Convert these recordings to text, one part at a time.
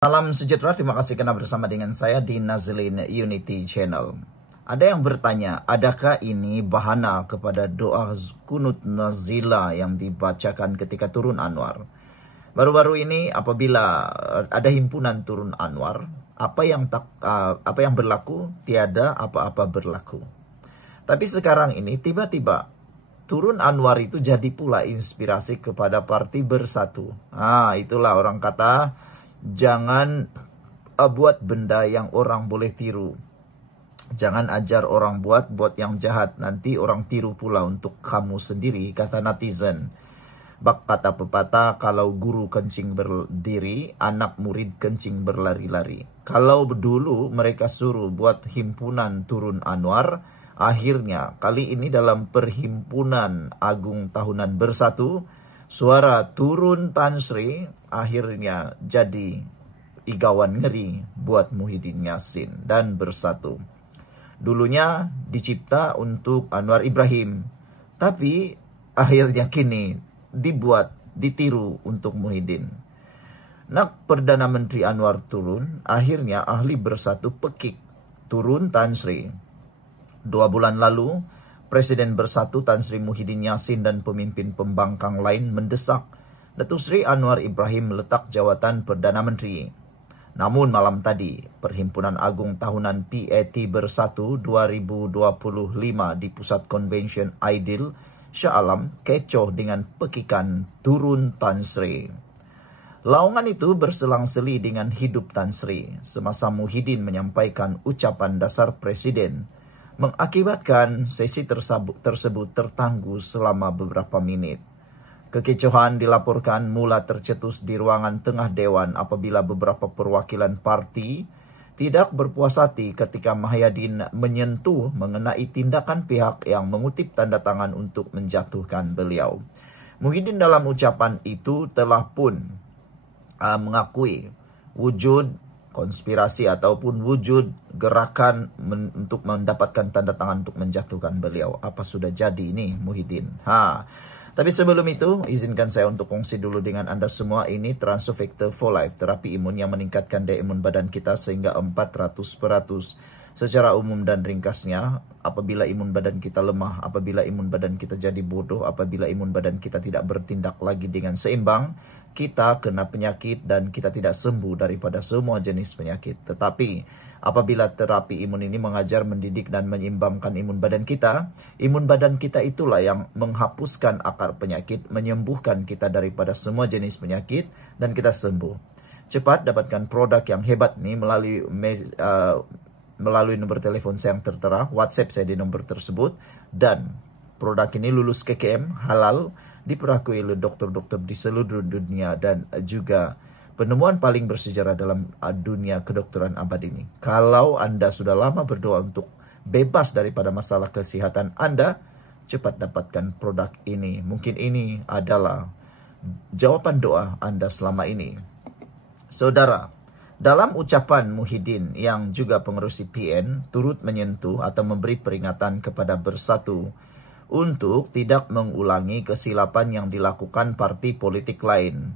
Salam sejahtera, terima kasih karena bersama dengan saya di Nazlin Unity Channel. Ada yang bertanya, adakah ini bahana kepada doa kunut nazila yang dibacakan ketika turun Anwar? Baru-baru ini apabila ada himpunan turun Anwar, apa yang berlaku? Tiada apa-apa berlaku. Tapi sekarang ini tiba-tiba turun Anwar itu jadi pula inspirasi kepada Parti Bersatu. Itulah orang kata, jangan buat benda yang orang boleh tiru. Jangan ajar orang buat yang jahat. Nanti orang tiru pula untuk kamu sendiri, kata netizen. Bak kata pepatah, kalau guru kencing berdiri, anak murid kencing berlari-lari. Kalau dulu mereka suruh buat himpunan turun Anwar, akhirnya kali ini dalam Perhimpunan Agung Tahunan Bersatu, suara turun Tan Sri akhirnya jadi igawan ngeri buat Muhyiddin Yassin dan Bersatu. Dulunya dicipta untuk Anwar Ibrahim, tapi akhirnya kini ditiru untuk Muhyiddin. Nak Perdana Menteri Anwar turun, akhirnya ahli Bersatu pekik turun Tan Sri. 2 bulan lalu, Presiden Bersatu Tan Sri Muhyiddin Yassin dan pemimpin pembangkang lain mendesak Datuk Sri Anwar Ibrahim meletak jawatan Perdana Menteri. Namun malam tadi, Perhimpunan Agung Tahunan PAT Bersatu 2025 di Pusat Konvensyen Aidil, Shah Alam, kecoh dengan pekikan turun Tan Sri. Laungan itu berselang-seli dengan hidup Tan Sri semasa Muhyiddin menyampaikan ucapan dasar Presiden, mengakibatkan sesi tersebut tertangguh selama beberapa menit. Kekecohan dilaporkan mula tercetus di ruangan tengah Dewan apabila beberapa perwakilan parti tidak berpuas hati ketika Muhyiddin menyentuh mengenai tindakan pihak yang mengutip tanda tangan untuk menjatuhkan beliau. Muhyiddin dalam ucapan itu telah pun mengakui wujud konspirasi ataupun wujud gerakan untuk mendapatkan tanda tangan untuk menjatuhkan beliau. Apa sudah jadi ini Muhyiddin? Tapi sebelum itu, izinkan saya untuk kongsi dulu dengan Anda semua. Ini Transofector for Life, terapi imun yang meningkatkan daya imun badan kita sehingga 400%. Secara umum dan ringkasnya, apabila imun badan kita lemah, apabila imun badan kita jadi bodoh, apabila imun badan kita tidak bertindak lagi dengan seimbang, kita kena penyakit dan kita tidak sembuh daripada semua jenis penyakit. Tetapi apabila terapi imun ini mengajar, mendidik dan menyeimbangkan imun badan kita itulah yang menghapuskan akar penyakit, menyembuhkan kita daripada semua jenis penyakit dan kita sembuh. Cepat dapatkan produk yang hebat nih melalui nomor telepon saya yang tertera, WhatsApp saya di nomor tersebut, dan produk ini lulus KKM, halal, diperakui oleh dokter-dokter di seluruh dunia dan juga penemuan paling bersejarah dalam dunia kedokteran abad ini. Kalau Anda sudah lama berdoa untuk bebas daripada masalah kesehatan Anda, cepat dapatkan produk ini. Mungkin ini adalah jawaban doa Anda selama ini. Saudara, dalam ucapan Muhyiddin yang juga pengerusi PN turut menyentuh atau memberi peringatan kepada Bersatu untuk tidak mengulangi kesilapan yang dilakukan parti politik lain.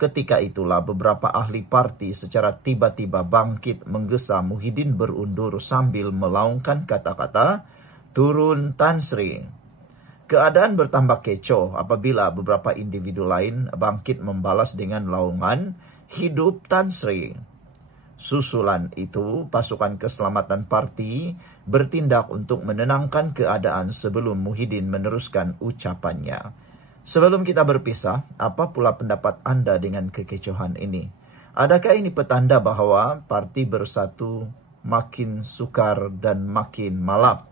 Ketika itulah beberapa ahli parti secara tiba-tiba bangkit menggesa Muhyiddin berundur sambil melaungkan kata-kata turun Tan Sri. Keadaan bertambah kecoh apabila beberapa individu lain bangkit membalas dengan laungan hidup Tan Sri. Susulan itu, pasukan keselamatan parti bertindak untuk menenangkan keadaan sebelum Muhyiddin meneruskan ucapannya. Sebelum kita berpisah, apa pula pendapat Anda dengan kekecohan ini? Adakah ini petanda bahwa Parti Bersatu makin sukar dan makin malap?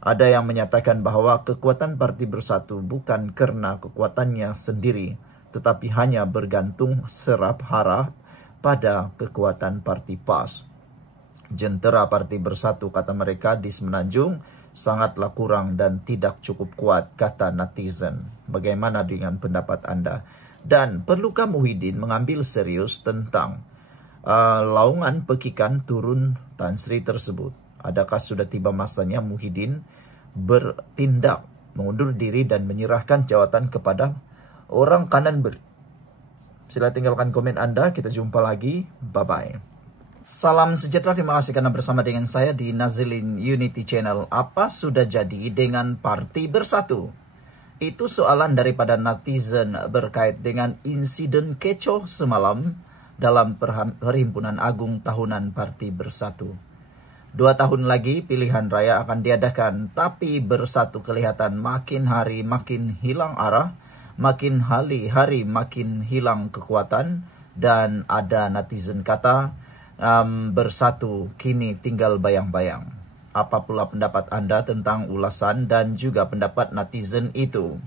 Ada yang menyatakan bahwa kekuatan Parti Bersatu bukan karena kekuatannya sendiri, tetapi hanya bergantung serap harap pada kekuatan Parti PAS. Jentera Parti Bersatu, kata mereka, di Semenanjung sangatlah kurang dan tidak cukup kuat, kata netizen. Bagaimana dengan pendapat Anda? Dan perlukah Muhyiddin mengambil serius tentang laungan pekikan turun Tan Sri tersebut? Adakah sudah tiba masanya Muhyiddin bertindak, mengundur diri dan menyerahkan jawatan kepada orang kanan Sila tinggalkan komen Anda, kita jumpa lagi. Bye-bye. Salam sejahtera, terima kasih karena bersama dengan saya di Nazilin Unity Channel. Apa sudah jadi dengan Parti Bersatu? Itu soalan daripada netizen berkait dengan insiden kecoh semalam dalam Perhimpunan Agung Tahunan Parti Bersatu. 2 tahun lagi pilihan raya akan diadakan, tapi Bersatu kelihatan makin hari makin hilang arah, makin hari makin hilang kekuatan, dan ada netizen kata Bersatu kini tinggal bayang-bayang. Apa pula pendapat Anda tentang ulasan dan juga pendapat netizen itu?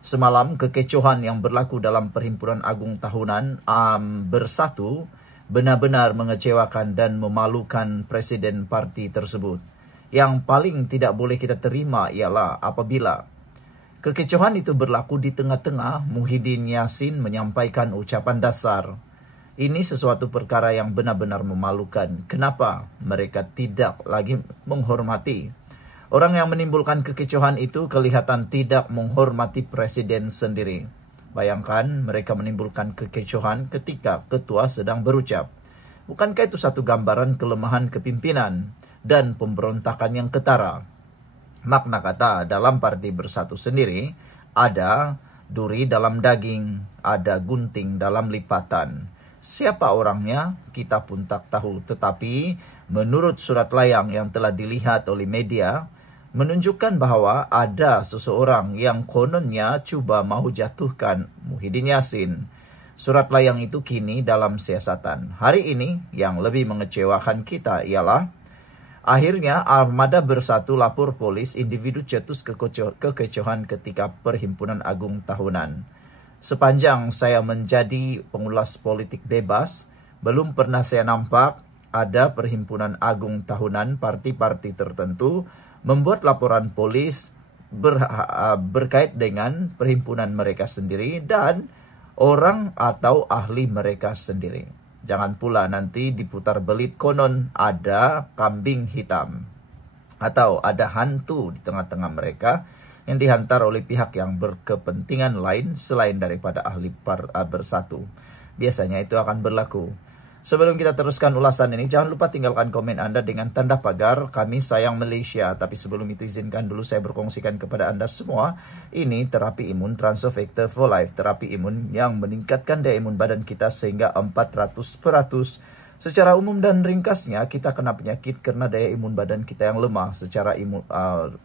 Semalam kekecohan yang berlaku dalam Perhimpunan Agung Tahunan Bersatu benar-benar mengecewakan dan memalukan presiden parti tersebut. Yang paling tidak boleh kita terima ialah apabila kekecohan itu berlaku di tengah-tengah Muhyiddin Yassin menyampaikan ucapan dasar. Ini sesuatu perkara yang benar-benar memalukan. Kenapa mereka tidak lagi menghormati? Orang yang menimbulkan kekecohan itu kelihatan tidak menghormati presiden sendiri. Bayangkan mereka menimbulkan kekecohan ketika ketua sedang berucap. Bukankah itu satu gambaran kelemahan kepimpinan dan pemberontakan yang ketara? Makna kata dalam Parti Bersatu sendiri, ada duri dalam daging, ada gunting dalam lipatan. Siapa orangnya, kita pun tak tahu. Tetapi menurut surat layang yang telah dilihat oleh media, menunjukkan bahwa ada seseorang yang kononnya cuba mau jatuhkan Muhyiddin Yassin. Surat layang itu kini dalam siasatan. Hari ini yang lebih mengecewakan kita ialah akhirnya Armada Bersatu lapor polis individu cetus kekecohan ketika Perhimpunan Agung Tahunan. Sepanjang saya menjadi pengulas politik bebas, belum pernah saya nampak ada Perhimpunan Agung Tahunan parti-parti tertentu membuat laporan polis berkait dengan perhimpunan mereka sendiri dan orang atau ahli mereka sendiri. Jangan pula nanti diputar belit konon ada kambing hitam atau ada hantu di tengah-tengah mereka yang dihantar oleh pihak yang berkepentingan lain selain daripada ahli Bersatu. Biasanya itu akan berlaku. Sebelum kita teruskan ulasan ini, jangan lupa tinggalkan komen Anda dengan tanda pagar Kami Sayang Malaysia. Tapi sebelum itu izinkan dulu saya berkongsikan kepada Anda semua, ini terapi imun Transofactor for Life, terapi imun yang meningkatkan daya imun badan kita sehingga 400%. Secara umum dan ringkasnya, kita kena penyakit karena daya imun badan kita yang lemah. Secara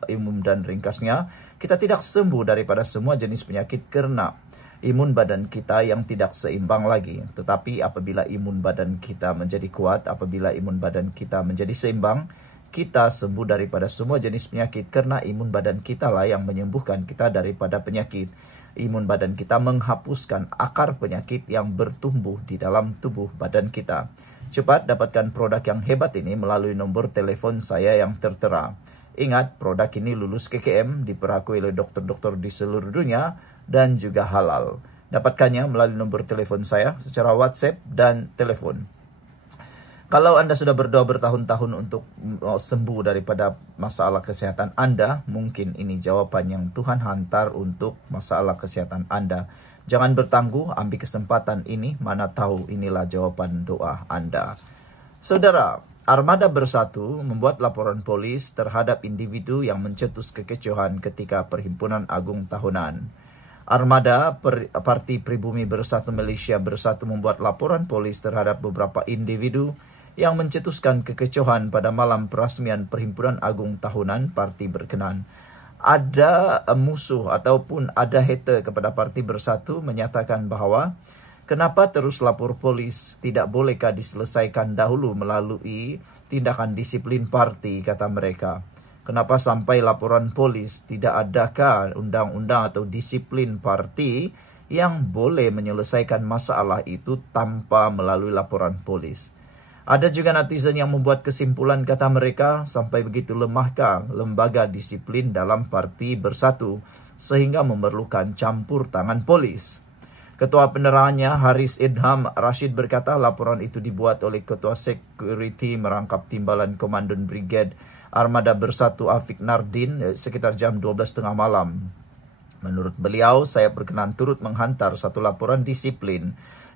umum dan ringkasnya, kita tidak sembuh daripada semua jenis penyakit karena imun badan kita yang tidak seimbang lagi. Tetapi apabila imun badan kita menjadi kuat, apabila imun badan kita menjadi seimbang, kita sembuh daripada semua jenis penyakit karena imun badan kita lah yang menyembuhkan kita daripada penyakit. Imun badan kita menghapuskan akar penyakit yang bertumbuh di dalam tubuh badan kita. Cepat dapatkan produk yang hebat ini melalui nomor telepon saya yang tertera. Ingat, produk ini lulus KKM, diperakui oleh dokter-dokter di seluruh dunia, dan juga halal. Dapatkannya melalui nomor telepon saya secara WhatsApp dan telepon. Kalau Anda sudah berdoa bertahun-tahun untuk sembuh daripada masalah kesehatan Anda, mungkin ini jawaban yang Tuhan hantar untuk masalah kesehatan Anda. Jangan bertangguh, ambil kesempatan ini, mana tahu inilah jawaban doa Anda. Saudara, Armada Bersatu membuat laporan polis terhadap individu yang mencetus kekecohan ketika Perhimpunan Agung Tahunan. Armada Parti Pribumi Bersatu Malaysia Bersatu membuat laporan polis terhadap beberapa individu yang mencetuskan kekecohan pada malam perasmian Perhimpunan Agung Tahunan parti berkenan. Ada musuh ataupun ada hater kepada Parti Bersatu menyatakan bahawa kenapa terus lapor polis, tidak bolehkah diselesaikan dahulu melalui tindakan disiplin parti, kata mereka. Kenapa sampai laporan polis? Tidak adakah undang-undang atau disiplin parti yang boleh menyelesaikan masalah itu tanpa melalui laporan polis? Ada juga netizen yang membuat kesimpulan, kata mereka, sampai begitu lemahkah lembaga disiplin dalam Parti Bersatu sehingga memerlukan campur tangan polis. Ketua penerangannya Haris Idham Rashid berkata laporan itu dibuat oleh Ketua Security Merangkap Timbalan Komandan Brigade Armada Bersatu Afiq Nardin sekitar jam 12.30 malam. Menurut beliau, saya berkenan turut menghantar satu laporan disiplin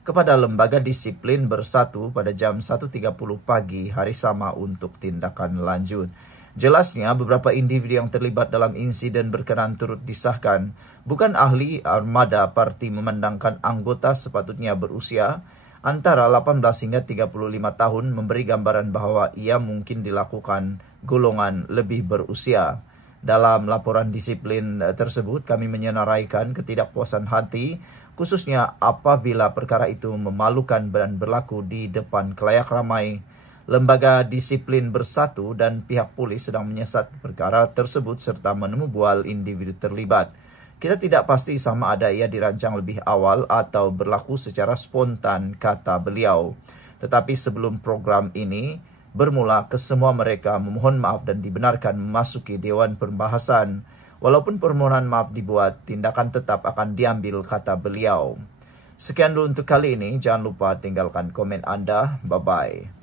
kepada lembaga disiplin bersatu pada jam 1.30 pagi hari sama untuk tindakan lanjut. Jelasnya, beberapa individu yang terlibat dalam insiden berkenan turut disahkan. Bukan ahli armada parti memandangkan anggota sepatutnya berusia antara 18 hingga 35 tahun, memberi gambaran bahwa ia mungkin dilakukan golongan lebih berusia. Dalam laporan disiplin tersebut, kami menyenaraikan ketidakpuasan hati, khususnya apabila perkara itu memalukan dan berlaku di depan khalayak ramai. Lembaga disiplin bersatu dan pihak polis sedang menyiasat perkara tersebut serta menemubual individu terlibat. Kita tidak pasti sama ada ia dirancang lebih awal atau berlaku secara spontan, kata beliau. Tetapi sebelum program ini bermula, kesemua mereka memohon maaf dan dibenarkan memasuki Dewan Pembahasan. Walaupun permohonan maaf dibuat, tindakan tetap akan diambil, kata beliau. Sekian dulu untuk kali ini. Jangan lupa tinggalkan komen Anda. Bye-bye.